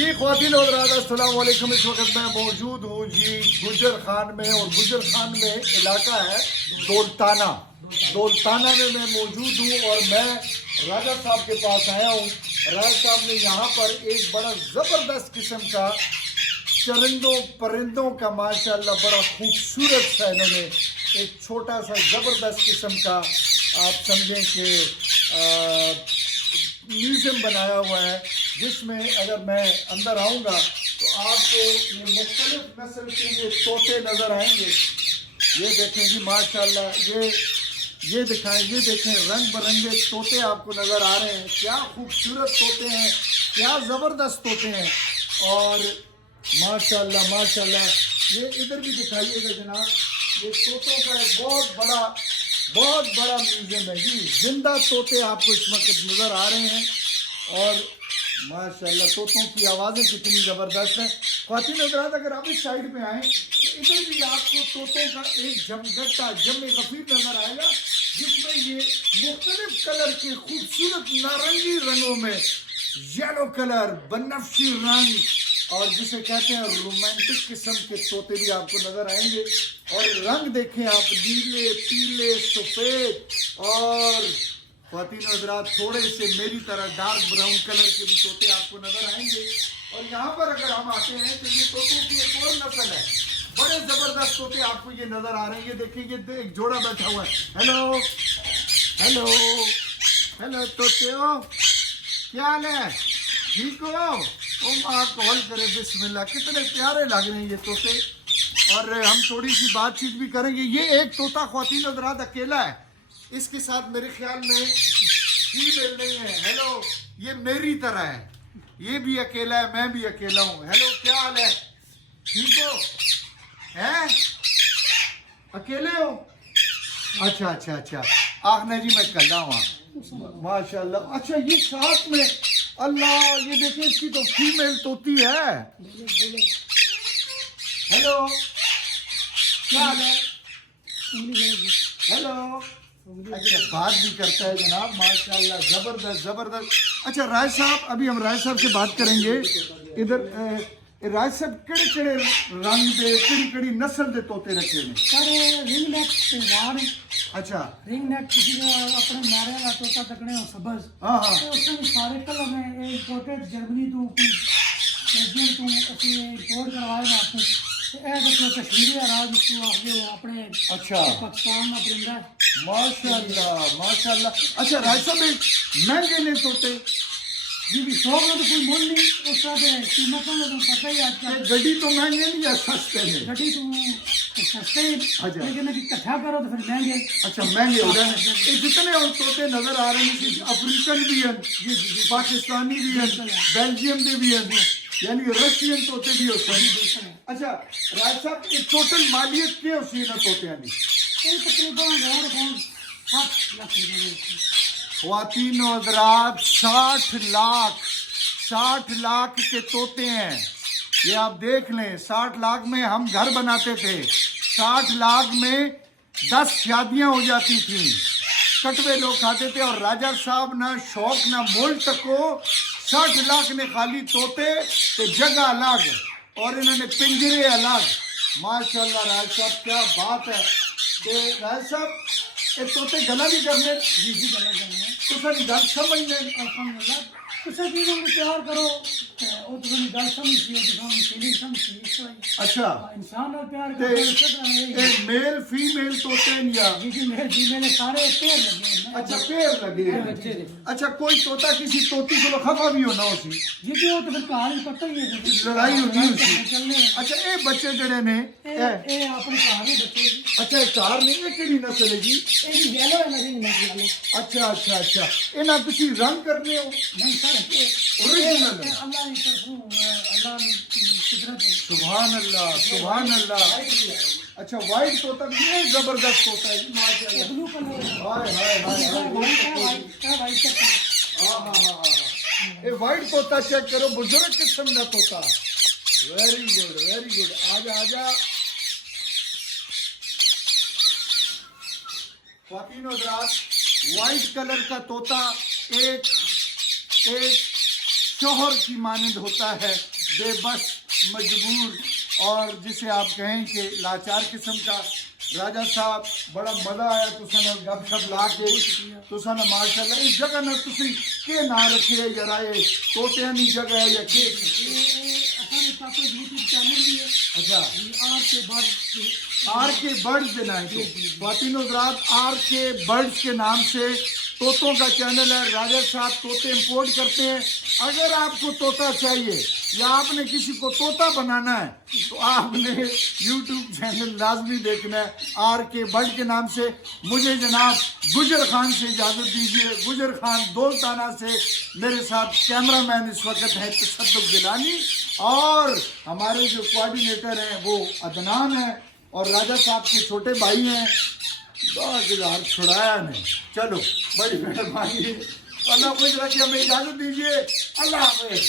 جی خواتین اور حضرات السلام علیکم. اس وقت میں موجود ہوں جی گجر خان میں، اور گجر خان میں علاقہ ہے دولتانہ. دولتانہ میں موجود ہوں اور میں راجہ صاحب کے پاس آیا ہوں. راجہ صاحب نے یہاں پر ایک بڑا زبردست قسم کا چرندوں پرندوں کا ماشاءاللہ بڑا خوبصورت سا انہوں نے ایک چھوٹا سا زبردست قسم کا آپ سمجھیں کہ میوزیم بنایا ہوا ہے، جس میں اگر میں اندر آؤں گا تو آپ کو یہ مختلف نسل کے یہ طوطے نظر آئیں گے. یہ دیکھیں جی ماشاءاللہ، یہ دکھائیں، یہ دیکھیں رنگ برنگے طوطے آپ کو نظر آ رہے ہیں. کیا خوبصورت طوطے ہیں، کیا زبردست طوطے ہیں. اور ماشاءاللہ ماشاءاللہ یہ ادھر بھی دکھائیے گا جناب. یہ طوطوں کا ایک بہت بڑا میوزیم ہے جی. زندہ طوطے آپ کو اس وقت نظر آ رہے ہیں. اور ماشاءاللہ طوطوں کی آوازیں کتنی زبردست ہیں. خواتین حضرات اگر آپ اس سائڈ پہ آئیں تو ادھر بھی آپ کو طوطوں کا ایک جم غفیر نظر آئے گا، جس میں یہ مختلف کلر کے خوبصورت نارنگی رنگوں میں، یلو کلر، بنفشی رنگ، اور جسے کہتے ہیں رومانٹک قسم کے طوطے بھی آپ کو نظر آئیں گے. اور رنگ دیکھیں آپ، نیلے، پیلے، سفید، اور خواتین حضرات تھوڑے سے میری طرح ڈارک براؤن کلر کے بھی طوطے آپ کو نظر آئیں گے. اور یہاں پر اگر ہم آتے ہیں تو یہ طوطوں کی ایک اور نسل ہے. بڑے زبردست طوطے آپ کو یہ نظر آ رہے ہیں. یہ دیکھیں یہ ایک جوڑا بیٹھا ہوا ہے. ہیلو ہیلو ہیلو طوطیو، کیا حال ہے؟ ٹھیک ہو؟ او ماں کال کرے بسم اللہ. کتنے پیارے لگ رہے ہیں یہ طوطے. اور ہم تھوڑی سی بات چیت بھی کریں گے. یہ ایک طوطا خواتین حضرات اکیلا ہے، اس کے ساتھ میرے خیال میں فیمیل نہیں ہے. ہیلو، یہ میری طرح ہے، یہ بھی اکیلا ہے، میں بھی اکیلا ہوں. ہیلو، کیا حال ہے؟ ٹھیک ہو؟ ہیں؟ اکیلے ہو؟ اچھا آخنا جی میں کل ہوں ماشاء اللہ. اچھا یہ ساتھ میں، اللہ یہ دیکھیں اس کی تو فیمیل طوطی ہے. ہیلو، کیا حال ہے؟ ہیلو. اچھا بات بھی کرتا ہے جناب ماشاءاللہ. زبردست. اچھا راج صاحب، ابھی ہم راج صاحب سے بات کریں گے. ادھر راج صاحب کڑے رنگ دے کڑی نسل دے طوطے رکھے ہیں؟ سر رنگ نیک پنگار. اچھا رنگ نیک کسی جو اپنے میرے کا طوطا تکنے ہو سبز. ہاں اس میں سارے کلر ہیں. طوطے جرمنی تو کوئی بیلجیم تو اسی امپورٹ کروائے نا آپ کشمیری راج تو آگے اپنے اچھا پاکستان میں پرندہ ہے. ماشاءاللہ. اچھا راج صاحب مہنگے نے طوطے؟ جی بھی 100 کا تو کوئی مول نہیں اس کا قیمتوں کا تو پتہ ہی آج کل. گڈی تو مہنگے نہیں یا سستے ہیں؟ گڈی تو سستے لیکن اکٹھا کرو تو پھر مہنگے. اچھا مہنگے ہو رہے ہیں. جتنے اور طوطے نظر آ رہے ہیں افریقن بھی ہیں، پاکستانی بھی ہیں، بیلجیم کے بھی ہیں، یعنی رشین طوطے بھی ہوتے ہیں. اچھا راج صاحب یہ ٹوٹل مالیت کیا ہوتی ہے نا طوطیاں کی؟ تقریباً 60 لاکھ روپے. خواتین و حضرات 60 لاکھ کے طوطے ہیں. یہ آپ دیکھ لیں، 60 لاکھ میں ہم گھر بناتے تھے. 60 لاکھ میں 10 شادیاں ہو جاتی تھیں، کٹوے لوگ کھاتے تھے. اور راجہ صاحب نہ شوق نہ مول تکو 60 لاکھ نے خالی طوطے تو جگہ الگ، اور انہوں نے پنجرے الگ. ماشاءاللہ راج صاحب کیا بات ہے. کہ راج صاحب یہ طوطے گلا بھی کرنے؟ جی گلا کرنے تو سر گل سمجھ لیں. الحمدللہ کسی چیزوں کو تیار کرو وہ تو گل سمجھتی ہے، تو فیلنگ سمجھتی ہے. اس طرح اچھا انسان اور پیار کرتے میل فیمیل طوطے یا جی میرے جی سارے پیر لگے ہیں. اچھا پیر لگے ہیں. اچھا کوئی طوطا کسی طوطی کو خفا بھی ہونا ہو سی؟ جی وہ تو پھر کہانی پتہ ہی ہے، لڑائی ہونی ہوتی. اچھا یہ بچے جڑے نے اپنے کہانی بچے. اچھا یہ کار نہیں ہے، کہڑی نسل ہے جی؟ یلو ہے. اچھا یہاں تھی رنگ کرنے ہو؟ نہیں سر اوریجنل ہے. اللہ کی طرف، اللہ کی قدرت ہے. سبحان اللہ. اچھا وائٹ طوطا بھی ہے، زبردست طوطا ہے جی ماشاءاللہ. بلو کلر ہے. ہاں یہ وائٹ طوطا چیک کرو، بزرگ قسم کا طوطا. Very good. آجا خواتین حضرات، وائٹ کلر کا طوطا ایک شوہر کی مانند ہوتا ہے، بے بس، مجبور، اور جسے آپ کہیں کہ لاچار قسم کا۔ راجہ صاحب بڑا مزہ آیا تساں نال گپ شپ لا کے، تساں نے ماشاءاللہ اس جگہ نہ تسی کے نا رکھے یا رائے طوطیاں دی جگہ ہے یا کے ہمارے پاس یوٹیوب چینل بھی ہے، اچھا آر کے بعد آر کے برڈز کے نام سے، خواتین حضرات آر کے برڈز کے نام سے طوطوں کا چینل ہے۔ راجہ صاحب طوطے امپورٹ کرتے ہیں۔ اگر آپ کو طوطا چاہیے یا آپ نے کسی کو طوطا بنانا ہے تو آپ نے یوٹیوب چینل لازمی دیکھنا ہے آر کے برڈ کے نام سے۔ مجھے جناب گجر خان سے اجازت دیجیے، گجر خان دولتانہ سے، میرے ساتھ کیمرہ مین اس وقت ہے تصدق گیلانی، اور ہمارے جو کوآرڈینیٹر ہیں وہ عدنان ہیں، اور راجہ صاحب کے چھوٹے بھائی ہیں۔ 10,000 چھڑایا نہیں، چلو بڑی مہربانی، اللہ خوش رکھے، ہمیں اجازت دیجیے، اللہ حافظ۔